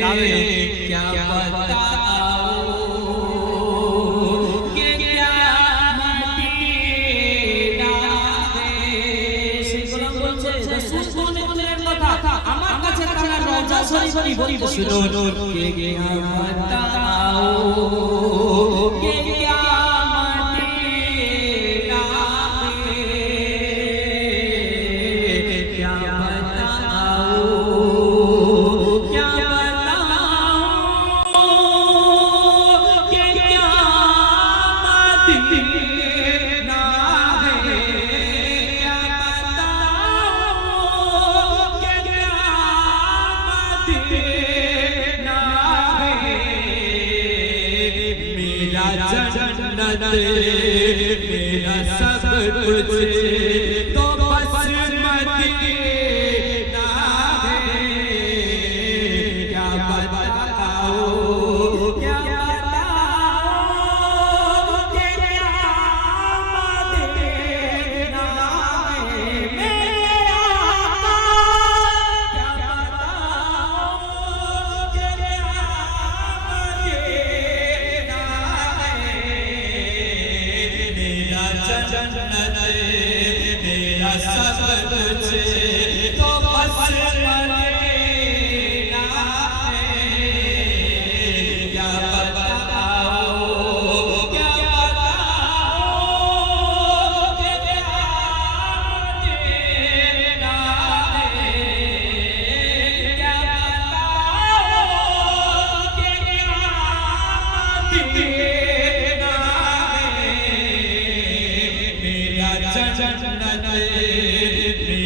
क्या बताओ कि क्या मदीना है। সেগুলো বলছে রাসূল বলেন কথা আমার কাছে তারা রওজা শরীফ বলতে শুনো কে क्या बताओ कि क्या जन्नत मेरा सब कुछ तो बस मदीना है। क्या बताओ क्या बताओ कि क्या मदीना है मेरा। क्या बताओ कि क्या जन्नत मेरा सब कुछ तो बस मदीना है। क्या बताओ क्या बताओ कि क्या मदीना है। क्या बताओ कि क्या मदीना जन्नत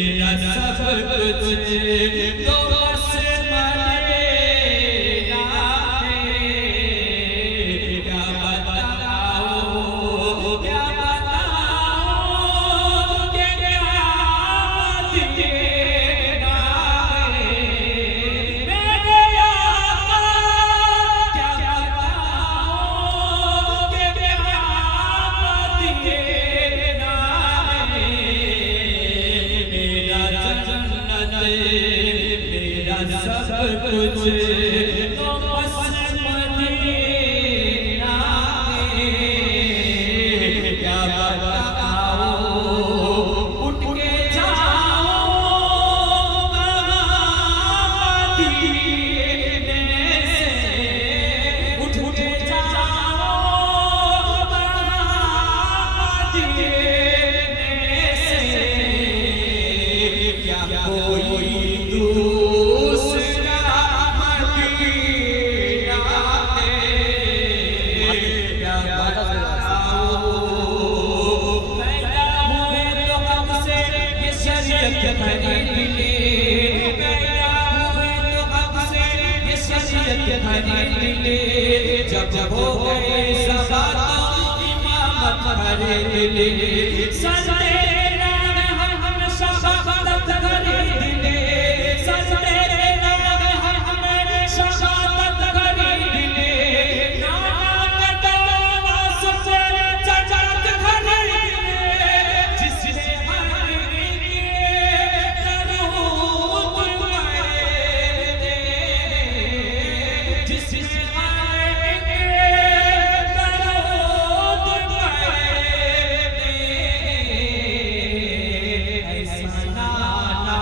मेरा सब कुछ तो बस मदीना है। क्या बताओ क्या बताओ कि क्या मदीना है मेरे आका। क्या बताओ कि क्या मदीना मेरा सब कुछ तो बस मदीना है। क्या बताओ उठ के जाओ मदीने से। उठ के जाओ मदीने से। क्या कोई दूसरा मदीना है। क्या बताओ पैदा हुए तो कब से ये शरीयत खरीद ले। पैदा हुए तो कब से ये शरीयत खरीद ले। जब हो गए सवाल इमामत खरीद ले। सजदे हम शहादत खरीद ले। सजदे हम शहादत खरीद ले। नाना कदवा से जन्नत खरीद ले। जिससे हर दरूद पढ़े जिससे हर दरूद पढ़े। ऐसा नाना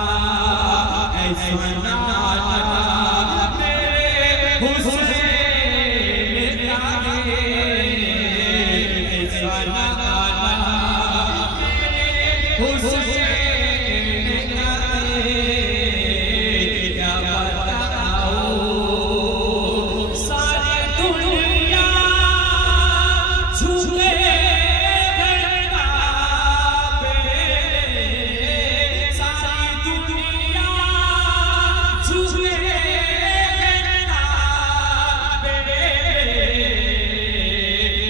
मेरे हुसैन का है। ऐसा नाना मेरे हुसैन का है। क्या बताओ सारी दुनिया झूले गंगा पे। सारी दुनिया झूले गंगा पे।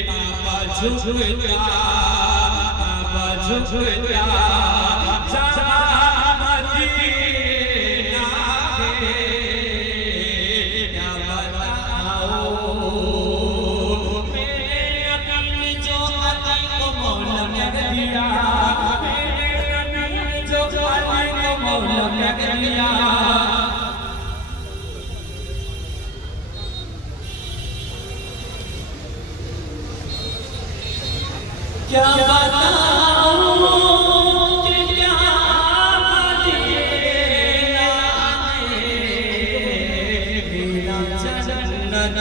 बाबा झुक गया बाबा झुक गया जहाँ मदीना है। क्या बताओ मेरे नबी जो अली को मौला ने दिया। मेरे नबी जो अली को मौला ने दिया। क्या बताऊं कि क्या मदीना मेरा जन्नत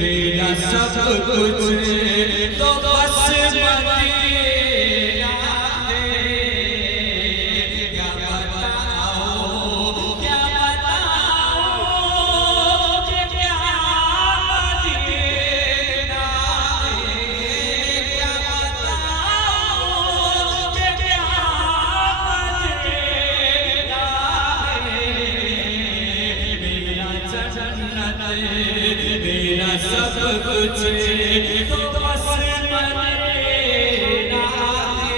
मेरा सब कुछ तो बस मदीना है। क्या बताऊं कि क्या मदीना मेरा सब कुछ तो बस मदीना है।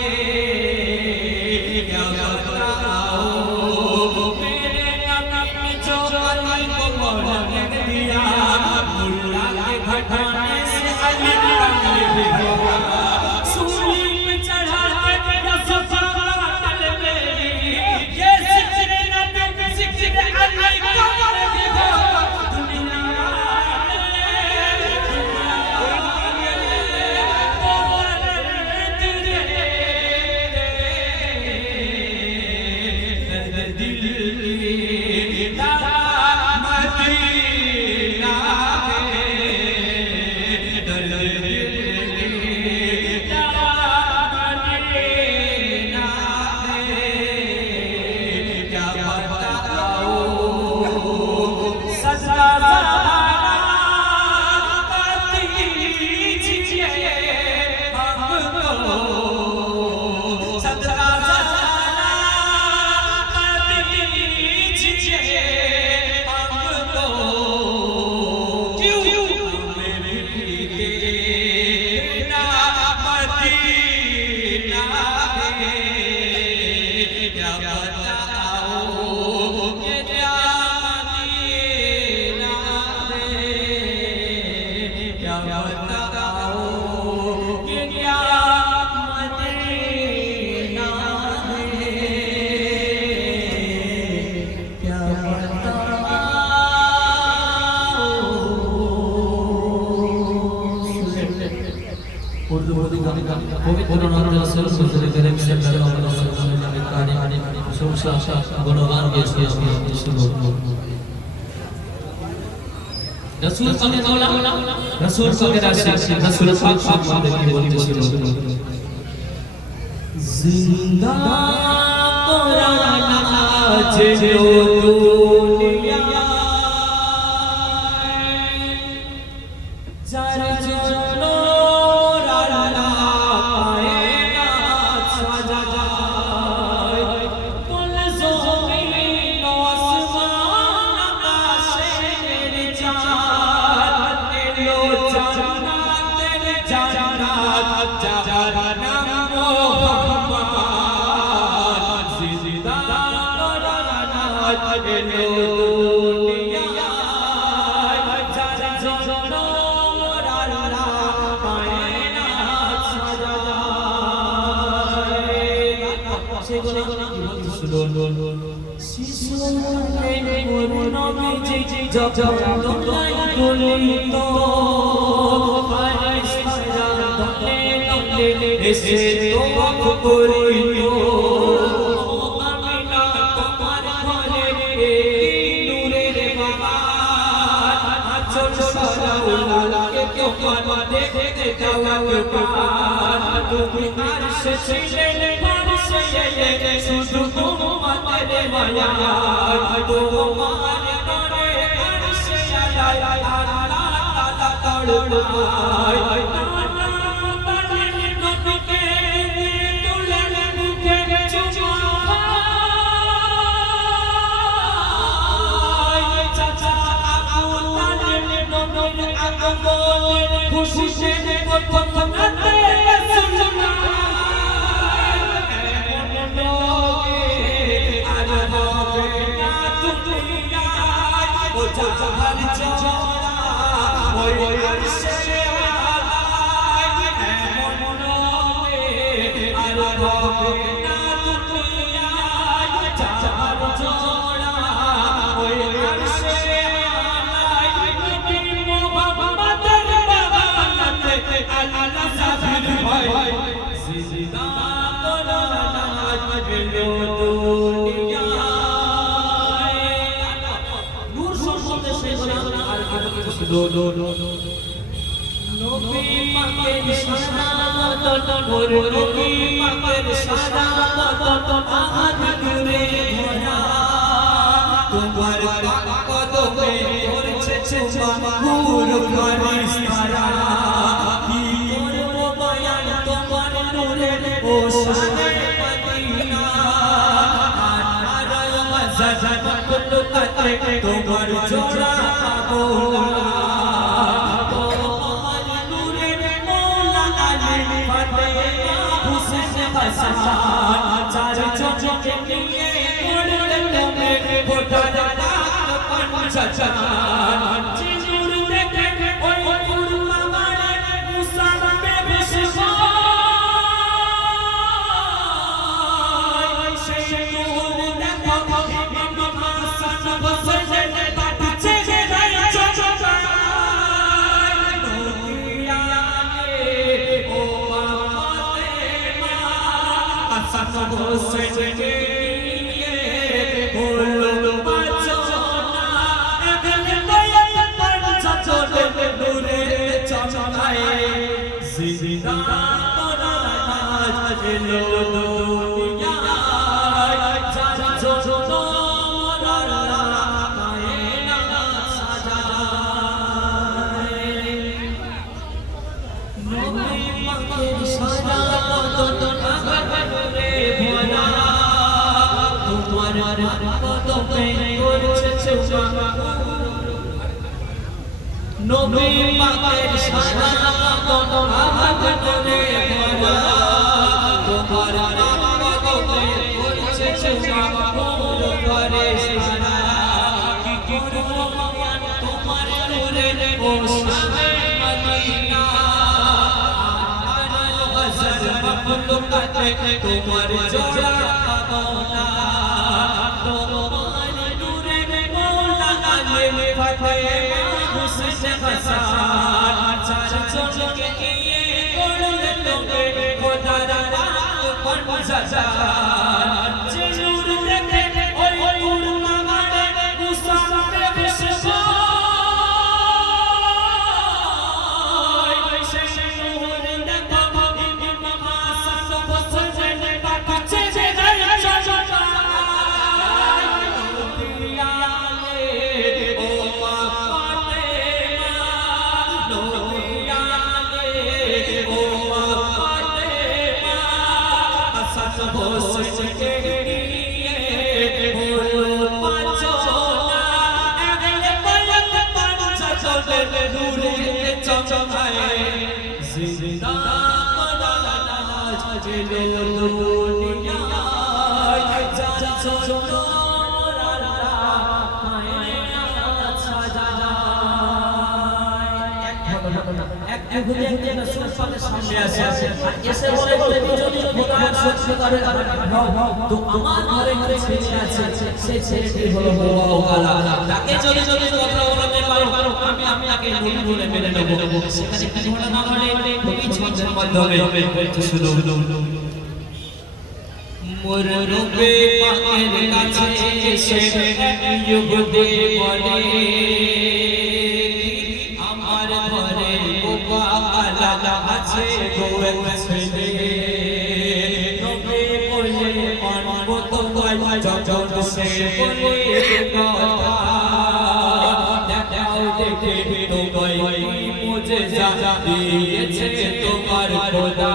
क्या बताऊं मेरे नबी जो अली को मौला ने दिया मुल्ला के घटाने से अली दिया सूली पे चढ़ा के सफा काटल मेरी ये जिक्र नबी जिक्र अली कमर दिया रसूल पाक मौला रसूल पाक राशि रसूल पाक देखिए बोलते जिंदा कुरान आज जो दुनिया जर जनो राला पाएगा सजा कुल ज़मीन आसमान आकाश तेरे चाँद लो जन्नत तेरे जन्नत जन्नत मोहम्मद जिंदा कुरान आज जो दुनिया जर जनो खुशी से Allah শুনো নবী পাকের সাদা বদন ওর নবী পাকের সাদা বদন আমার নূরে ভরা তোমার পাক কদমে পড়ছে চুমা নূর ফারিস তারা কি করব বয়ান তোমার নূরের ও শানে মদিনা আর মজা কুল কাতে তোমার জোড়া পাবো চার চোখে নিয়ে পড়লে তুমি গোটা রাত পঞ্চাচান চিনুর দেখে ওই কুরমা মারে মুসাবে বিশ্বয় সেই নূর দেখো ইমাম হাসান হোসেন কাটছে গায় চোচান নূরিয়া ও হাসান হোসেন কে বলো বাঁচনা এখানে বয়ান পঞ্চাচন নূরে চমকায় জিন্দা করার এলো দুনিয়ায় যার জন্য মোরা কায়না সাজায় নবী পাকের সাদা বদন নবী পাকের সাদা বদন আমার নূরে ভরা তোমার পাক কদমে পড়ছে চুমা নূর ফারিস তারা কি করব বয়ান তোমার নূরের ও শানে মদিনা আর গজল মাখলুকাতে তোমার জোড়া পাবো না তোমার নূরের মৌলা আলে ফাতেমা হুসেন হাসান চার চোখে নিয়ে পড়লে তুমি খোদার রাত পঞ্চাচান চিনুর দেখে ওই কুরমা মারে মুসাবে বিশ্বয় সেই নূর দেখো ইমাম হাসান হোসেন কাটছে গায় চোচান নূরিয়া ও মা ফাতেমা নূরিয়া ও মা ফাতেমা হাসান হোসেন কে নিয়ে বলো বাঁচনা এগলে বয়ান পঞ্চাচন নূরে চমকায় জিন্দা করার এলো দুনিয়ায় যার জন্য মোরা কায়না সাজায় এক যুগে একজন রাসূল পাকের সামনে আসে আর এসে বলে তুমি যদি খোদার সত্য করে তো আমার ঘরে ঘরে ছেলে আছে সেই ছেলেটি হলো আল্লাহ তাকে যদি কথা বলতে পারো আমি তাকে নবী বলে মেনে নেব সেখানে কি ঘটনা ঘটে নবী ছন্দের মাধ্যমে বলতে শুনো মোর রূপে পাকের কাছে এসে ইয়ুবদে বলে আমার ঘরে বাবা আলা আছে গো এক ছেলে নবী বলে মানবো তোমায় যখন সে বলে কথা দেখাও দেখে তোমায় মুজিজা দিয়েছে তোমার খোদা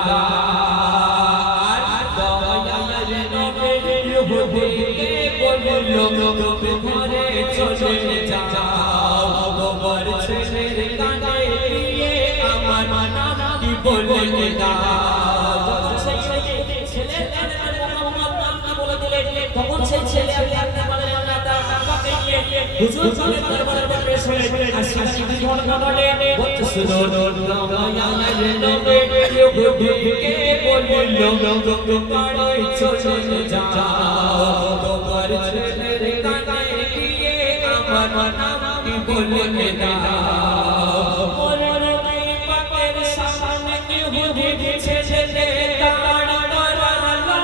ঘরে চলে যাও তোমার ছেলের কানে দিয়ে আমার নামটি বলে দাও ছেলে তখন সেই ছেলে হুজুর সাহেব দরবারে পেশ হয়ে আসলে কি ঘটনা ঘটে বলতে শুনো কে বলল তোমার চলে যাও তোমার ছেলের কানে দিয়ে আমার নামটি বলে দাও নবী পাকের সামনে ইহুদি ছেলে দাঁড় করালো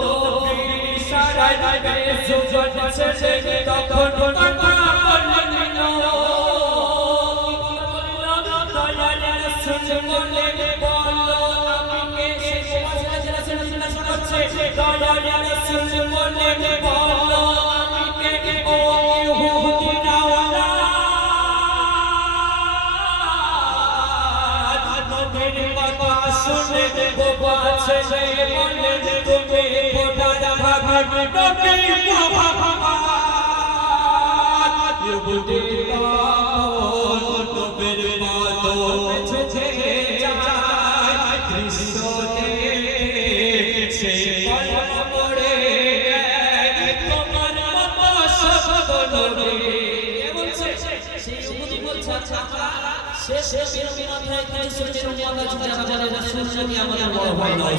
নবী ইশারায় যুবক ছেলে তখন কথা বলল দয়াল রাসূল বলে বলল আমি কে সে জিজ্ঞাসা করছে দয়াল রাসূল বলে বলল আমি কে ও ইহুদি নাওয়ালা নবীর কথা শুনে বাবা ছেলে বলে তুমি খোদার ভাগ নবী মোহাম্মদ ইহুদি নবীর মত বেঁচে যায় কৃষ্ণ সে পড়ে তোমার মত সব নবী বলছে সেই ইহুদি বলছে আচ্ছা শেষ বিরোধী থেকে সুন্নাতের উম্মত যারা রাসূল নবী আমাদের বড় ভাই নয়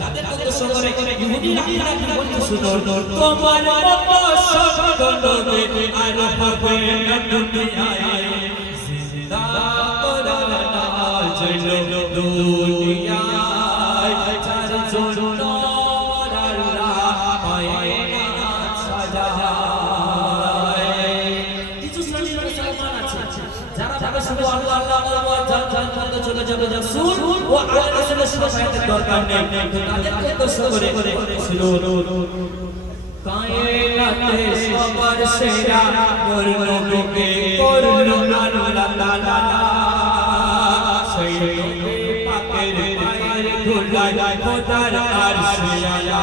তাদের উদ্দেশ্য করে ইহুদিরা কি বলতে শুনো তোমার মত সব নবী আর হবে না দুনিয়ায় জিন্দা করার জন্য দুনিয়ায় চার জন্য আল্লাহ পায়না সাজায় কিছু শ্রেণীর মুসলমান আছে যারা ভাবে শুধু আল্লাহ আল্লাহ আল্লাহ জান্নাতে চলে যাবে রাসূল ও আল্লাহ রাসূলের সাথে দরকার নেই তাদেরকে উদ্দেশ্য করে শুনো কায়নাতে সবার সেরা মোর নবীকে করলো আল্লাহ তাআলা সেই নবী পাকের পায়ের ধুলায় খোদার আরশে আলা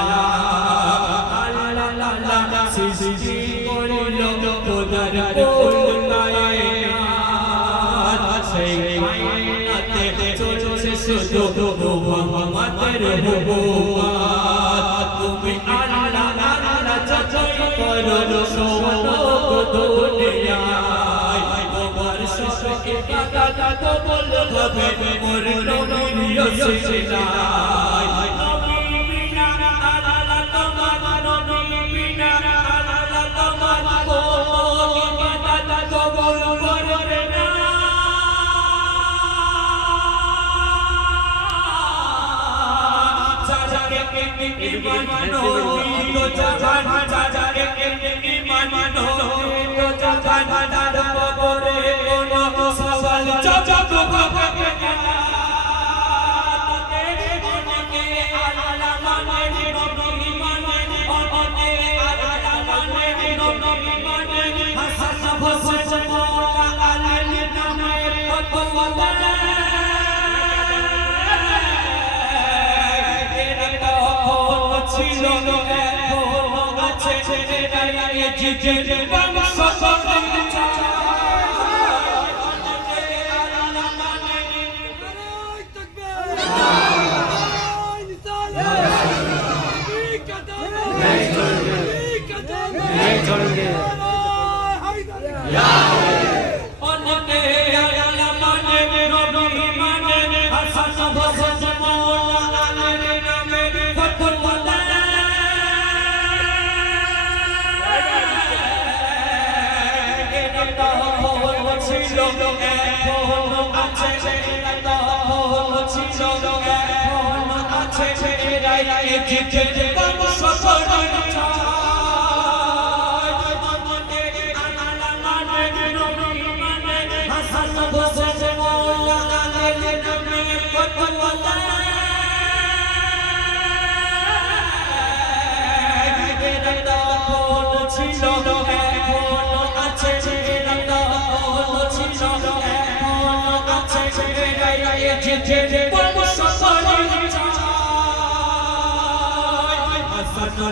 আল্লাহ সৃষ্টি করলো খোদার কোলায় সেই কায়নাতে চলছে শুধু মুহাম্মাদের হুকুমত তুমি আল্লাহ করো সমগ্র দুনিয়ায় তোমার সবকে কাটা তো বলবে মোর নবীর সিজদায় নবী বিনা আল্লাহ তোমার নবী বিনা আল্লাহ তোমার ইবাদত কবুল করবে না যাকে ঈমান নবী তো জাহান ছিল আছে জিজে বংশ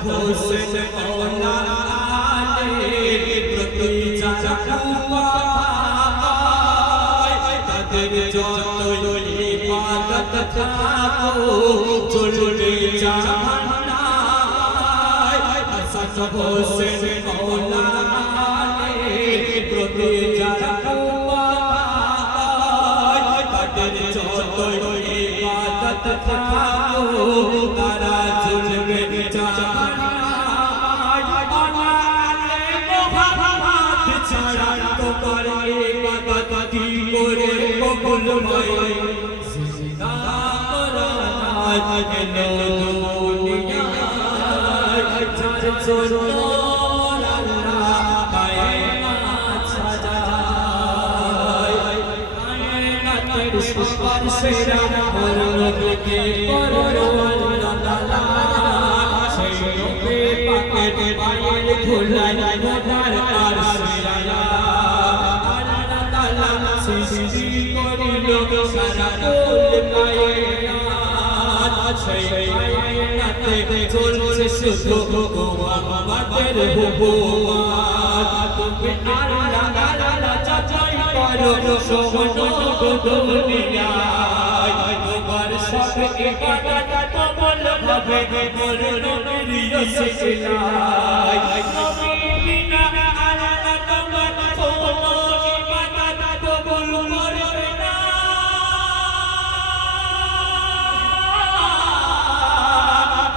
হোসেন মওলা আলীর প্রতি যারা তাদের যতই ইবাদত থাকো চলে জান্নাত হাসান হোসেন মওলা আলীর প্রতি যারা তাদের যতই ইবাদত থাকো তারা চলবে দুনিয়া সেরা নবীকে করো আল্লাহ তাআলা সেই নবী পাকের পায়ের ধুলাই মোদার আর সেরা আল্লাহ তাআলা সৃষ্টি করিল সারা কুল কায়নাত সেই কায়নাতে চলছে শুধু আমাদের হুকুমাত তুমি আল্লাহ আল্লাহ চাচাই করো সমগ্র দুনিয়ায় তোমার সব ইবাদত কবুল হবে মোর নবীর ওসিলায় নবী বিনা আল্লাহ তোমার কোনো ইবাদত কবুল করবে না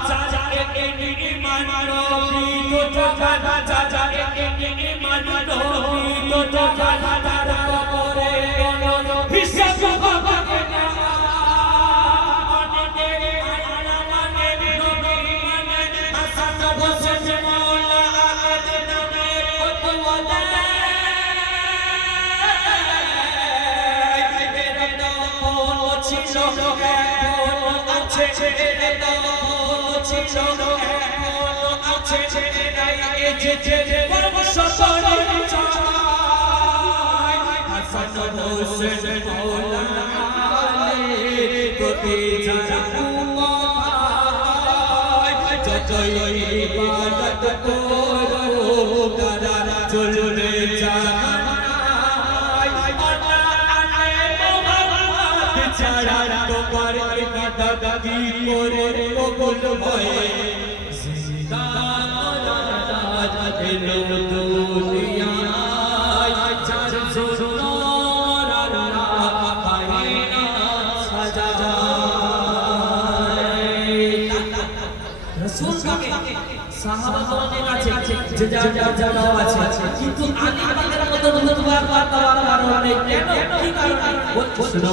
চাচা কে মানো তো চাচা কে মানো তো চাচা তারা করে কোনো হিসাব হবে না অনেকে আল্লাহ মানে নবী মানে হাসান হোসেন মাওলা আকাদ নামে কত ওয়ালা এরা তো ছিল এখন আছে এরা তো ছিল এখন আছে এরাই যে বংশ করে হাসান হোসেন মাওলা আলী প্রতি জানায় যতই ইবাদত করো তারা চলবে জানায় আল্লাহ আলী মোহাম্মদ ছাড়া তোমার ইবাদত কি করে কবুল হয় জিন্দা এলো দুনিয়ায় চার জন্য সাহাবাগণের কাছে যে যাওয়া আছে কিন্তু আলী পাকের মতো দুবার কারণে কেন কি কারণে শুনো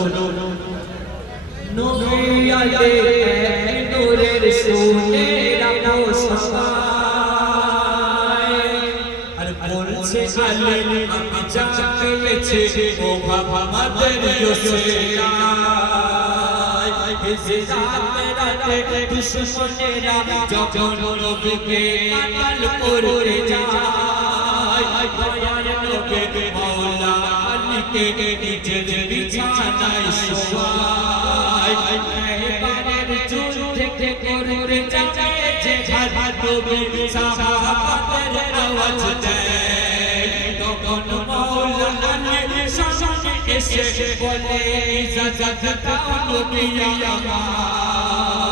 নবী আলে নূরের সোনেরা পোশাক আর বলছে আলী আমি যা পেয়েছি ও বাবা আমাদের ওসিলায় রাতে দুশমনেরা যখন নবীকে কাতাল করতে যায় দয়ার নবী মাওলা আলীকে নিজের বিছানায় শোয়ায় এবারের যুদ্ধে করতে যায় যে ভাত নবী সাহাবাদের আওয়াজ দেয় তখন মাওলা আলী সামনে এসে বলে ইজাজত দাও নবী আমায়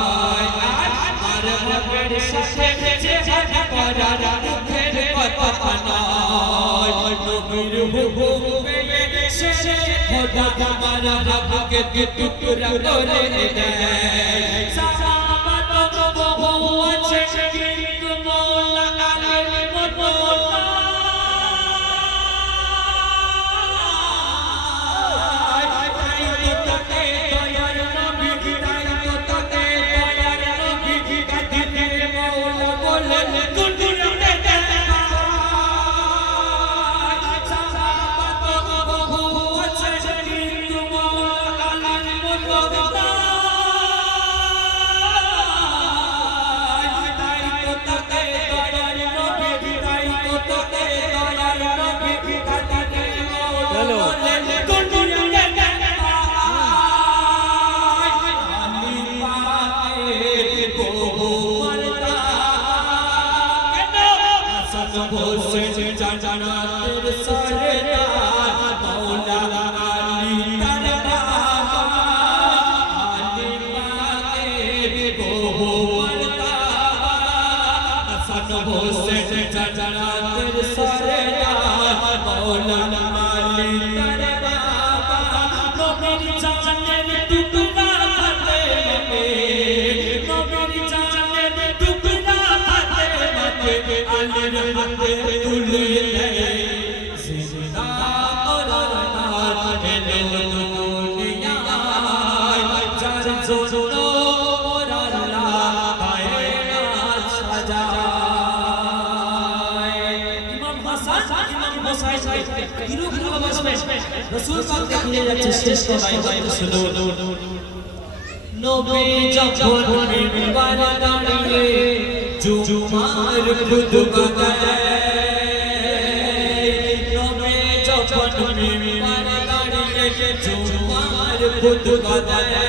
আর রবের সাথে জিহাদ করার মুখের কথা নয় নবীর হুকুম পেয়ে সে খোদা আমার রবকে টুকরা করে দেয় সাহাবাত বহু আছে কিন্তু মাওলা আলীর মতো জান্নাতের সরদার মাওলা আলী তার বাবা আলী পাকের বহু মর্তবা হাসান হোসেন জান্নাতের সরদার মাওলা আলী তার বাবা নবীর জানের টুকরা ফাতেমা নবীর জানের টুকরা ফাতেমা আলীর হাতে তুলে দেয় জিন্দা করার এলো দুনিয়ায় যার জন্য আল্লাহ কায়নাত সাজায় ইমাম হাসান ইমাম হোসেন কিরূপ ভালোবাসবেন রাসূল পাক দেখে যাচ্ছে শেষ কথায় শুনো নবী যখন মিম্বার দাঁড়িয়ে জুমার খুতবা দেয় নবী যখন মিম্বার দাঁড়িয়ে জুমার খুতবা দেয়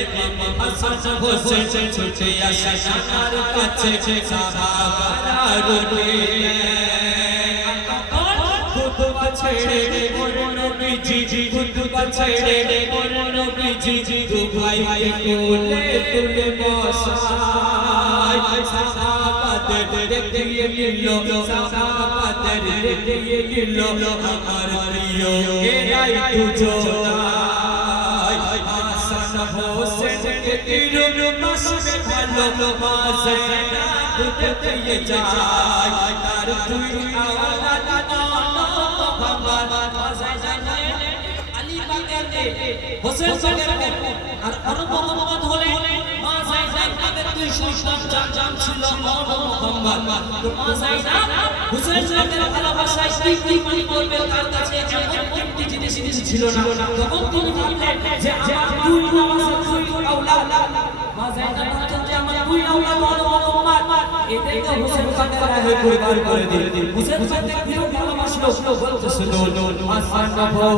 ইমাম হাসান হোসেন ছুটে আসে নানার কাছে সাহাবারা রুটে খুতবা ছেড়ে নবীজি খুতবা ছেড়ে নবীজি ভাই কোলে তুলে বসায় সাহাবাদের দেখিয়ে দিল সাহাবাদের দেখিয়ে দিল আমার প্রিয় এরাই দুজনাই হাসান হোসেন কে তিরুন মাসবে ভালো মাসেনা দুতে দিয়ে যায় তার দুই আওলাদ হোসেন সাহেবের আর অনুপমত হলে মা জাইনাবের দুই সন্তান জান ছিল মুহাম্মদ তো মা জাইনাব হোসেন সাহেবের ভালোবাসায় কি করবে তার কাছে এমন একটি জিনিস ছিল না তখন তিনি ভাবলেন যে আমার দুই আওলাদ মা জাইনাব বলতেন যে আমার দুই আওলাদ মুহাম্মদ এদেরকে হোসেন সাহেবের হয়ে পরিবার করে দিন হোসেন সাহেবের প্রিয় ভালোবাসলো বলতে শুনুন হাসান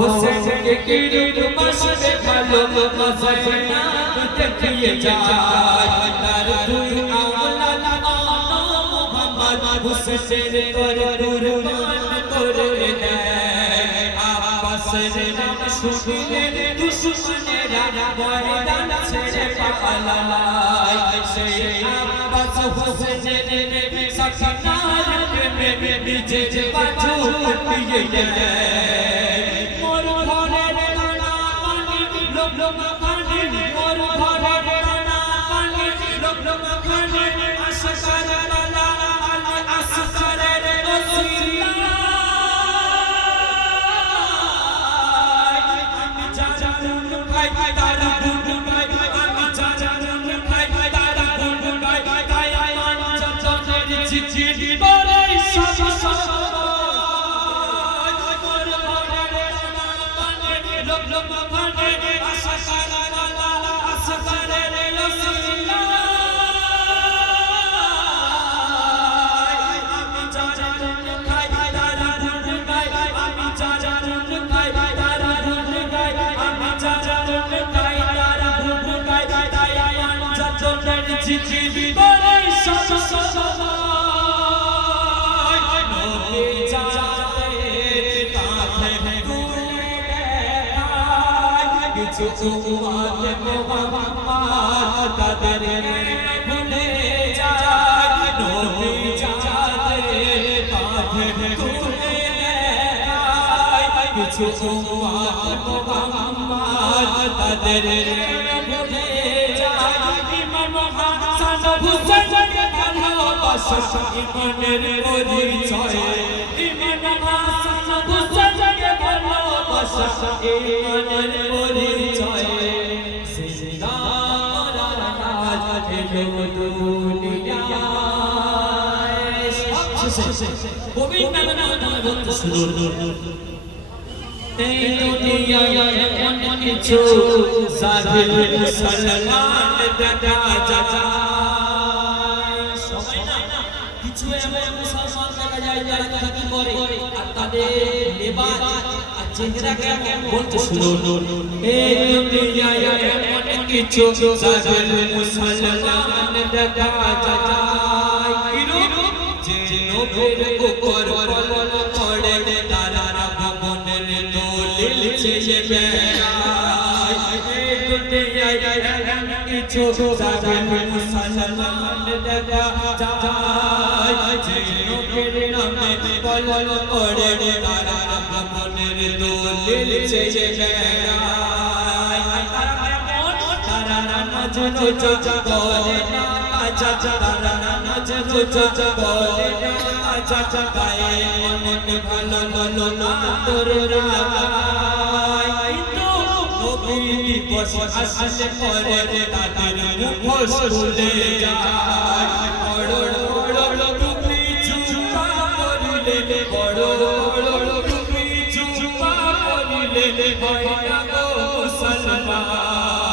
হোসেন কে কিরুন মাসবে ভালো মাসনা দেখিয়ে যায় তার দুই আওলাদ মুহাম্মদ হোসেনের কুরবান করে দেয় আব্বাসের নাম শুনলে দুশমনেরা ময়দান ছেড়ে পালায় সেই আব্বাস হোসেনের সাকানার প্রেমে নিজে বাজু পিয়ে দেয় মোর ঘরের দানা পানি লোক খানি মোর ঘরের দানা পানি লোক খানি আসকার লালা আল আসকারের রসিলা আমি জানুন ভাই তার গুণ গাই আমি জানুন ভাই তার গুণ গাই গাই মান জনের চিঠি বলে সব মোর ঘরের দানা পানি লোক খানি আসকার লালা আসকারের রসিলা আমি জানুন ভাই তার গুণ গাই আমি জানুন ভাই তার গুণ গাই আমি জানুন ভাই তার গুণ গাই গাই মান জনের চিঠি বলে সব নবী জানে তাতে তুলে দেয় কিছু উম্মত মুহাম্মদ তাদের ভুলে যায় নবী জানে তাতে তুলে দেয় কিছু উম্মত মুহাম্মদ তাদের ভুলে যায় ইমাম হাসান হোসেনকে ভালোবাসা ইমানের পরিচয় ইমাম হাসান হোসেনকে ভালোবাসা ইমানের পরিচয় জিন্দা রাজ এলো দুনিয়ায় গোবিন্দ নাম বলতে শুনুন এই দুনিয়ায় এমন কিছু সাহিল মুসলমান দেখা যায় সবাই না কিছু এমন মুসলমান দেখা যায় যারা কি করে আর তাদের লেবাস আর চেহারাকে বলতে শুনুন এই দুনিয়ায় এমন কিছু সাহিল মুসলমান দেখা যায় যে নবীর উপর কলম পড়ে তারা চেয়ে বেড়ায় এই দুনিয়ায় এমন কিছু সাহিল মুসলমান দেখা যায় যে নবীর নামে কলম পড়ে তারা মনের দলিল চেয়ে বেড়ায় তারা নামাজ রোজা করে না আজা তারা নামাজ রোজা করে না আজা গায়ে মন ভালো ভালো না তোর নবী দিবস আসলে পরে তাদের মুখোশ খুলে যায় বড় বড় টুপি চুপা পরিলে বড় বড় টুপি চুপা পরিলে হয় না মুসলমান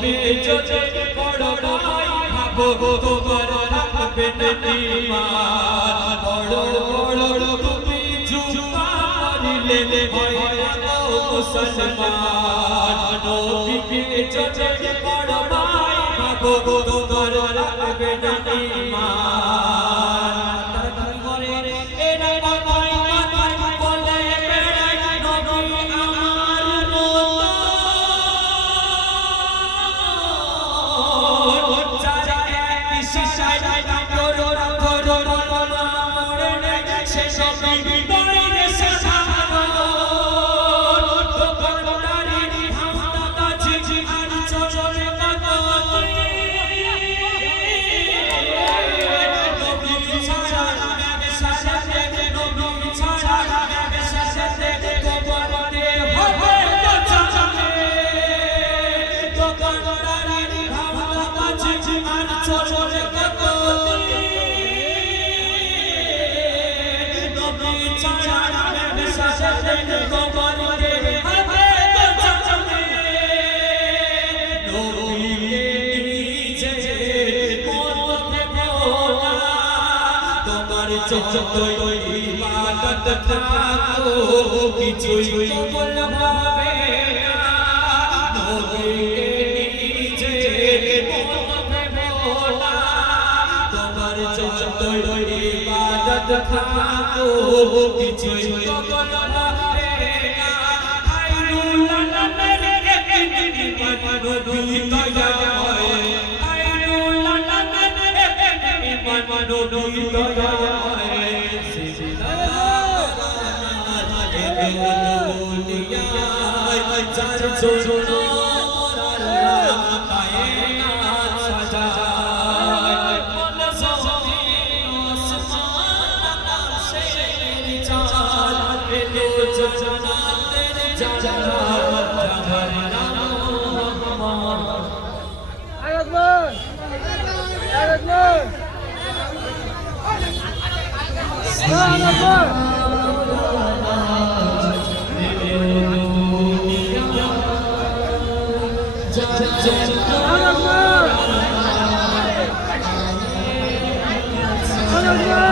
চলে বড় ভাই ভাবো তোমার থাকবে না ঈমান বড় বড় তুমি জুমা পড়লে হয় মুসলমান নবীকে চলে বড় ভাই ভাবো তোমার থাকবে না ঈমান তারা করে এরা কথাই কথাই বলে বেড়ায় নবী আমার মতো যারা এক ইশারায় করো করো মরে না সে নবী নয় সাধারণ তো করতারি হামদা কাছে আর চলে যতই ইবাদত থাকো কিছুই কবুল হবে না নবীকে নিজে মনে ভোলা তোমার যতই ইবাদত থাকো কিছুই কবুল হবে না আইনুল নামের একদিন নবী দয়াময় আইনুল নামের একদিন নবী দয়াময় চার জোড়া আল্লাহ কায়নাত সাজায় মন জমিন আসমান আকাশের চাঁদ এলো জান্নাতের জান্নাত যার নাম মোহাম্মদ আরেকবার আরেকবার Allah